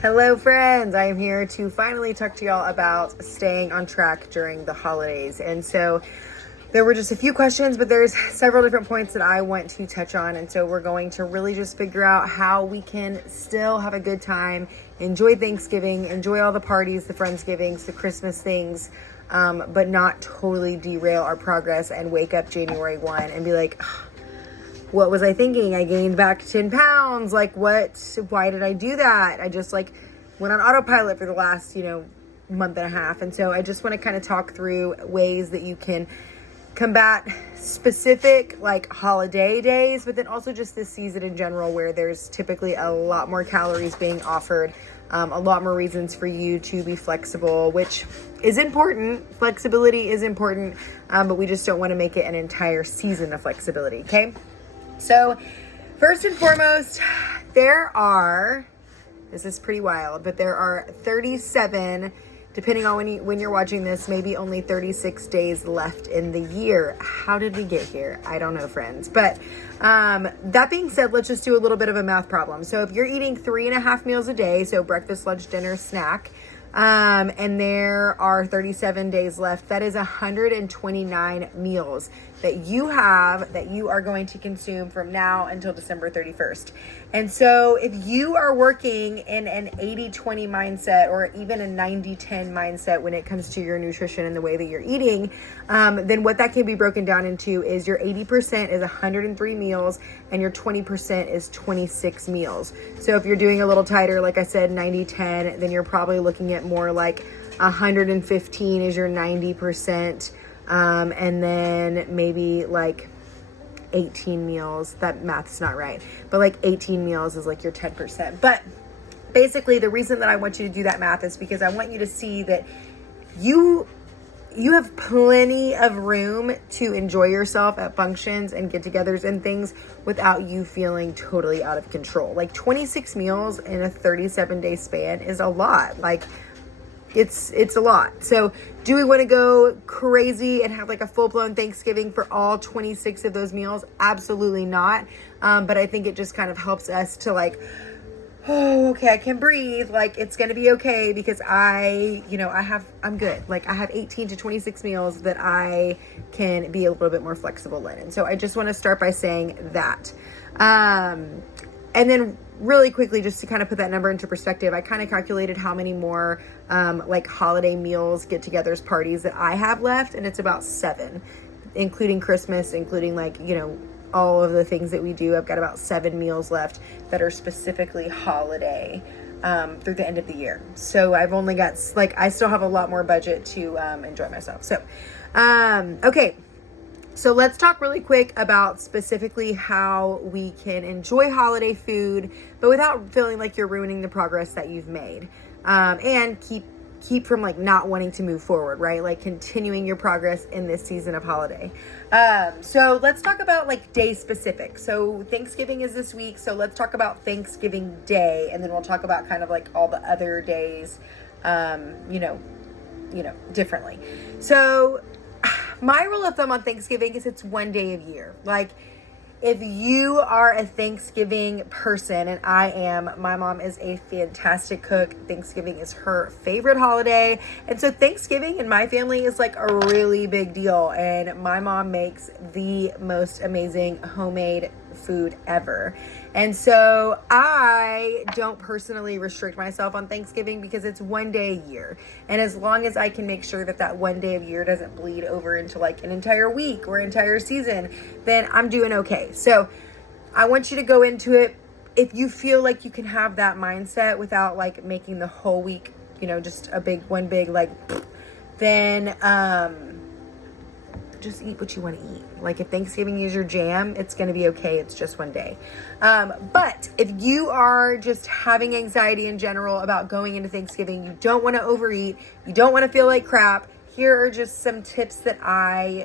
Hello friends, I am here to finally talk to y'all about staying on track during the holidays. And so there were just a few questions, but there's several different points that I want to touch on. And so we're going to really just figure out how we can still have a good time, enjoy Thanksgiving, enjoy all the parties, the Friendsgivings, the Christmas things, but not totally derail our progress and wake up January 1 and be like, what was I thinking? I gained back 10 pounds. Like why did I do that? I just went on autopilot for the last, month and a half. And so I just want to kind of talk through ways that you can combat specific holiday days, but then also just this season in general where there's typically a lot more calories being offered, a lot more reasons for you to be flexible, which is important. Flexibility is important, but we just don't want to make it an entire season of flexibility. Okay. So first and foremost, this is pretty wild, but there are 37, depending on when you're watching this, maybe only 36 days left in the year. How did we get here? I don't know, friends. But that being said, let's just do a little bit of a math problem. So if you're eating 3.5 meals a day, so breakfast, lunch, dinner, snack, and there are 37 days left, that is 129 meals that you are going to consume from now until December 31st. And so if you are working in an 80-20 mindset or even a 90-10 mindset when it comes to your nutrition and the way that you're eating, then what that can be broken down into is your 80% is 103 meals and your 20% is 26 meals. So if you're doing a little tighter, like I said, 90-10, then you're probably looking at more like 115 is your 90%. And then maybe 18 meals. That math's not right, but 18 meals is your 10%. But basically the reason that I want you to do that math is because I want you to see that you have plenty of room to enjoy yourself at functions and get-togethers and things without you feeling totally out of control. 26 meals in a 37-day span is a lot. It's a lot. So do we want to go crazy and have a full-blown Thanksgiving for all 26 of those meals? Absolutely not. But I think it just kind of helps us to oh, okay, I can breathe. It's going to be okay because I'm good. I have 18 to 26 meals that I can be a little bit more flexible in. And so I just want to start by saying that. And then really quickly, just to kind of put that number into perspective, I kind of calculated how many more holiday meals, get-togethers, parties that I have left, and it's about 7, including Christmas, including all of the things that we do. I've got about 7 meals left that are specifically holiday through the end of the year. So I've only got I still have a lot more budget to enjoy myself. So okay. So let's talk really quick about specifically how we can enjoy holiday food, but without feeling like you're ruining the progress that you've made, and keep from not wanting to move forward, right? Continuing your progress in this season of holiday. So let's talk about day specific. So Thanksgiving is this week. So let's talk about Thanksgiving Day, and then we'll talk about kind of all the other days, differently. So my rule of thumb on Thanksgiving is it's one day a year. If you are a Thanksgiving person, and I am, my mom is a fantastic cook. Thanksgiving is her favorite holiday. And so Thanksgiving in my family is a really big deal. And my mom makes the most amazing homemade food ever. And so I don't personally restrict myself on Thanksgiving because it's one day a year. And as long as I can make sure that that one day of year doesn't bleed over into an entire week or entire season, then I'm doing okay. So I want you to go into it. If you feel like you can have that mindset without making the whole week, just one big, then, just eat what you want to eat. If Thanksgiving is your jam, it's going to be okay. It's just one day. But if you are just having anxiety in general about going into Thanksgiving, you don't want to overeat, you don't want to feel like crap, here are just some tips that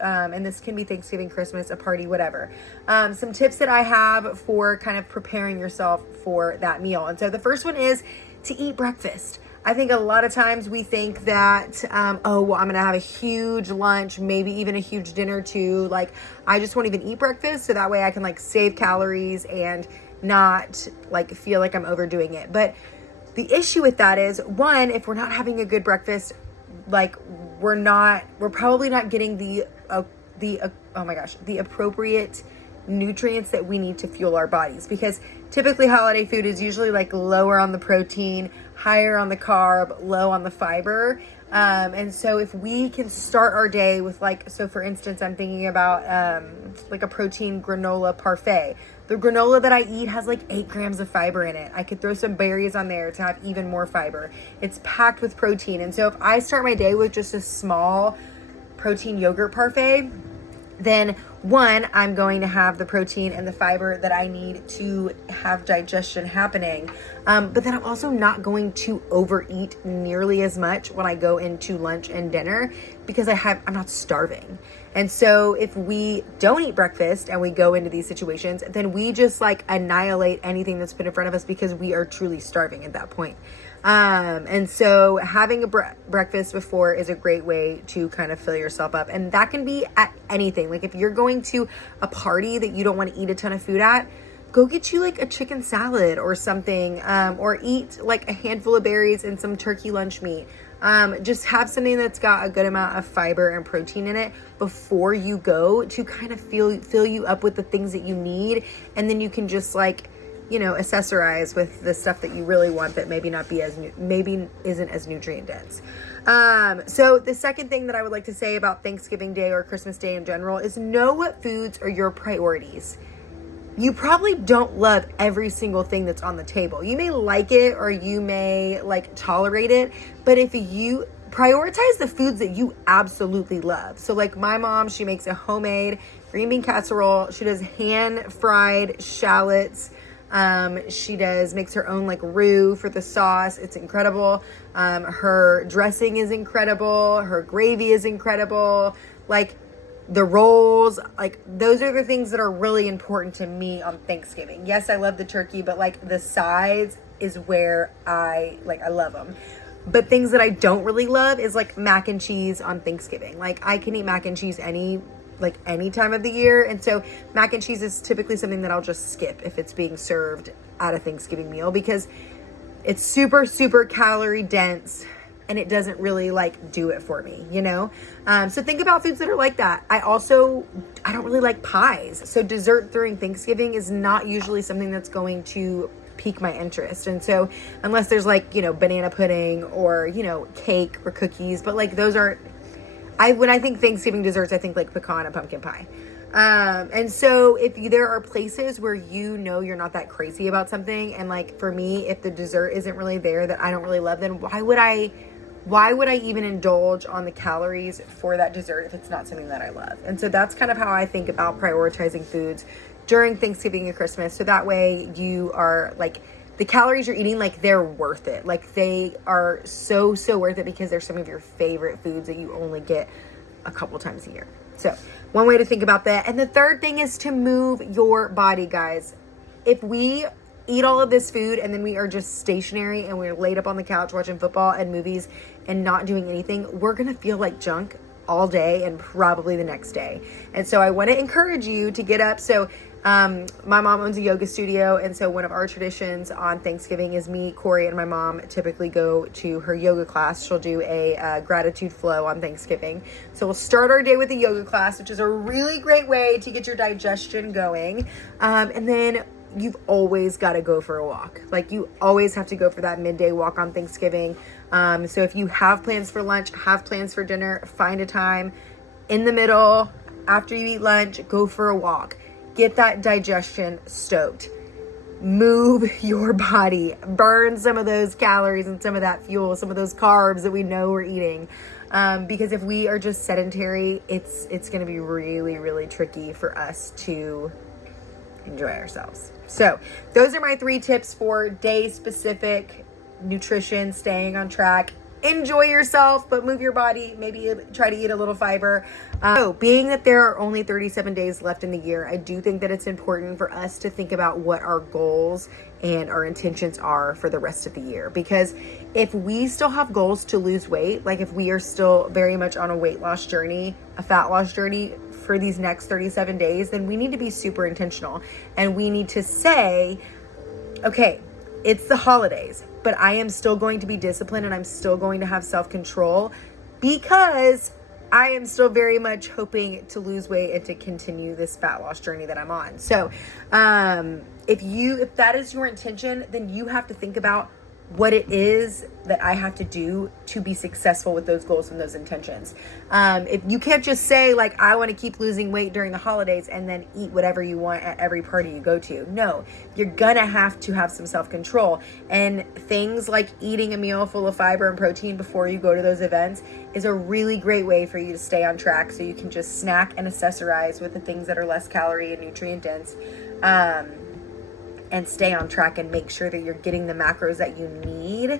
and this can be Thanksgiving, Christmas, a party, whatever. Some tips that I have for kind of preparing yourself for that meal. And so the first one is to eat breakfast. I think a lot of times we think that, I'm going to have a huge lunch, maybe even a huge dinner too. I just won't even eat breakfast. So that way I can save calories and not feel like I'm overdoing it. But the issue with that is, one, if we're not having a good breakfast, like we're probably not getting the appropriate nutrients that we need to fuel our bodies, because typically holiday food is usually like lower on the protein, higher on the carb, low on the fiber. And so if we can start our day with so for instance, I'm thinking about like a protein granola parfait. The granola that I eat has like 8 grams of fiber in it. I could throw some berries on there to have even more fiber. It's packed with protein. And so if I start my day with just a small protein yogurt parfait, then one, I'm going to have the protein and the fiber that I need to have digestion happening. But then I'm also not going to overeat nearly as much when I go into lunch and dinner, because I'm not starving. And so if we don't eat breakfast and we go into these situations, then we just like annihilate anything that's put in front of us, because we are truly starving at that point. And so having a breakfast before is a great way to kind of fill yourself up. And that can be at anything. Like if you're going to a party that you don't want to eat a ton of food at, go get you like a chicken salad or something, or eat like a handful of berries and some turkey lunch meat. Just have something that's got a good amount of fiber and protein in it before you go, to kind of fill you up with the things that you need. And then you can just accessorize with the stuff that you really want that maybe isn't as nutrient dense. So the second thing that I would like to say about Thanksgiving Day or Christmas Day in general is know what foods are your priorities. You probably don't love every single thing that's on the table. You may like it or you may tolerate it, but if you prioritize the foods that you absolutely love. So like my mom, she makes a homemade green bean casserole. She does hand fried shallots. She makes her own roux for the sauce. It's incredible. Her dressing is incredible. Her gravy is incredible. The rolls, those are the things that are really important to me on Thanksgiving. Yes, I love the turkey, but the sides is where I love them. But things that I don't really love is mac and cheese on Thanksgiving. I can eat mac and cheese any time of the year. And so mac and cheese is typically something that I'll just skip if it's being served at a Thanksgiving meal, because it's super, super calorie dense and it doesn't really do it for me, So think about foods that are like that. I don't really like pies. So dessert during Thanksgiving is not usually something that's going to pique my interest. And so unless there's banana pudding or, cake or cookies, but those aren't, when I think Thanksgiving desserts, I think pecan and pumpkin pie. And so if there are places where you're not that crazy about something, and for me, if the dessert isn't really there, that I don't really love, then why would I even indulge on the calories for that dessert if it's not something that I love? And so that's kind of how I think about prioritizing foods during Thanksgiving and Christmas. So that way you are the calories you're eating, they're worth it. They are so, so worth it, because they're some of your favorite foods that you only get a couple times a year. So one way to think about that. And the third thing is to move your body, guys. If we eat all of this food and then we are just stationary and we're laid up on the couch watching football and movies and not doing anything, we're going to feel like junk all day and probably the next day. And so I want to encourage you to get up. So my mom owns a yoga studio, and so one of our traditions on Thanksgiving is me, Corey, and my mom typically go to her yoga class. She'll do a gratitude flow on Thanksgiving. So we'll start our day with a yoga class, which is a really great way to get your digestion going. And then you've always got to go for a walk. You always have to go for that midday walk on Thanksgiving. So if you have plans for lunch, have plans for dinner, find a time in the middle after you eat lunch, go for a walk. Get that digestion stoked. Move your body. Burn some of those calories and some of that fuel, some of those carbs that we know we're eating. Because if we are just sedentary, it's going to be really, really tricky for us to enjoy ourselves. So those are my 3 tips for day-specific nutrition, staying on track. Enjoy yourself, but move your body. Maybe try to eat a little fiber. So being that there are only 37 days left in the year, I do think that it's important for us to think about what our goals and our intentions are for the rest of the year. Because if we still have goals to lose weight, if we are still very much on a weight loss journey, a fat loss journey for these next 37 days, then we need to be super intentional. And we need to say, okay, it's the holidays. but I am still going to be disciplined and I'm still going to have self-control because I am still very much hoping to lose weight and to continue this fat loss journey that I'm on. So, if that is your intention, then you have to think about what it is that I have to do to be successful with those goals and those intentions. If you can't just say like, I want to keep losing weight during the holidays and then eat whatever you want at every party you go to. No, you're gonna have to have some self-control, and things like eating a meal full of fiber and protein before you go to those events is a really great way for you to stay on track, so you can just snack and accessorize with the things that are less calorie and nutrient dense, and stay on track and make sure that you're getting the macros that you need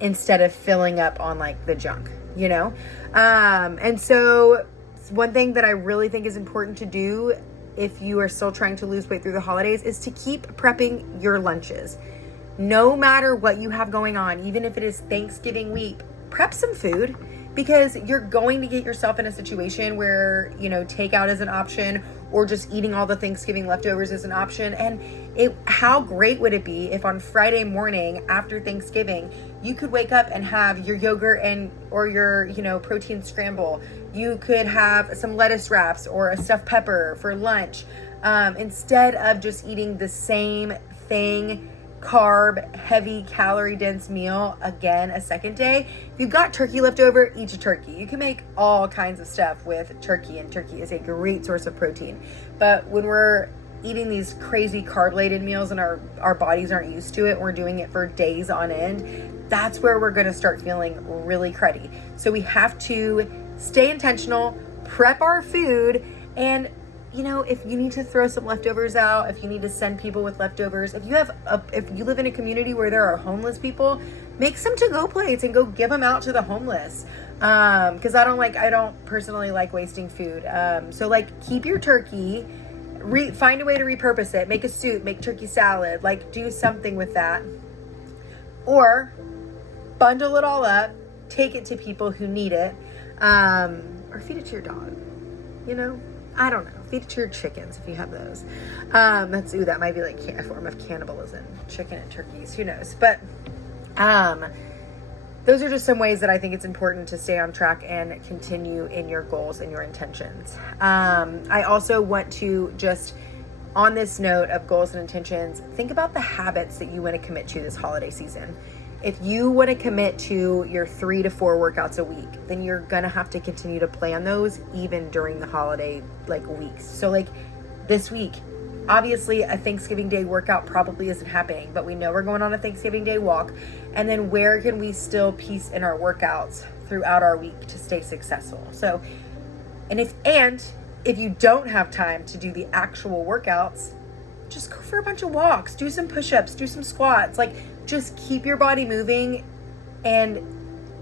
instead of filling up on like the junk, you know? And so one thing that I really think is important to do if you are still trying to lose weight through the holidays is to keep prepping your lunches. No matter what you have going on, even if it is Thanksgiving week, prep some food, because you're going to get yourself in a situation where, you know, takeout is an option, or just eating all the Thanksgiving leftovers is an option. And how great would it be if on Friday morning after Thanksgiving, you could wake up and have your yogurt or your, you know, protein scramble. You could have some lettuce wraps or a stuffed pepper for lunch, instead of just eating the same thing, carb, heavy, calorie dense meal again a second day. If you've got turkey left over, eat your turkey. You can make all kinds of stuff with turkey, and turkey is a great source of protein. But when we're eating these crazy carb-laden meals and our bodies aren't used to it, we're doing it for days on end, that's where we're going to start feeling really cruddy. So we have to stay intentional, prep our food, and you know, if you need to throw some leftovers out, if you need to send people with leftovers, if you live in a community where there are homeless people, make some to-go plates and go give them out to the homeless. Because I don't personally like wasting food. So like, keep your turkey, find a way to repurpose it, make a soup, make turkey salad, like do something with that, or bundle it all up, take it to people who need it, or feed it to your dog, you know? I don't know. Feed it to your chickens if you have those. That might be like a form of cannibalism. Chicken and turkeys, who knows? But those are just some ways that I think it's important to stay on track and continue in your goals and your intentions. I also want to just, on this note of goals and intentions, think about the habits that you want to commit to this holiday season. If you want to commit to your 3 to 4 workouts a week, then you're going to have to continue to plan those even during the holiday weeks. So like this week, obviously a Thanksgiving Day workout probably isn't happening, but we know we're going on a Thanksgiving Day walk. And then where can we still piece in our workouts throughout our week to stay successful? So, and if you don't have time to do the actual workouts, just go for a bunch of walks, do some push-ups, do some squats, just keep your body moving and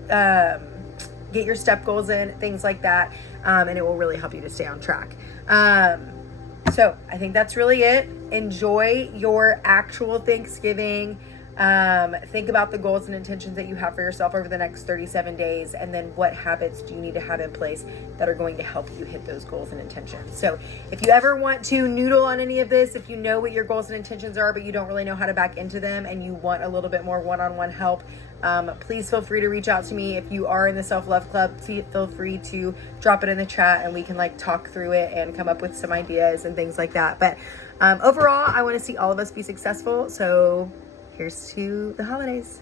get your step goals in, things like that. And it will really help you to stay on track. So I think that's really it. Enjoy your actual Thanksgiving. Think about the goals and intentions that you have for yourself over the next 37 days. And then what habits do you need to have in place that are going to help you hit those goals and intentions? So if you ever want to noodle on any of this, if you know what your goals and intentions are, but you don't really know how to back into them and you want a little bit more one-on-one help, please feel free to reach out to me. If you are in the Self-Love Club, feel free to drop it in the chat and we can talk through it and come up with some ideas and things like that. But overall, I want to see all of us be successful. So here's to the holidays.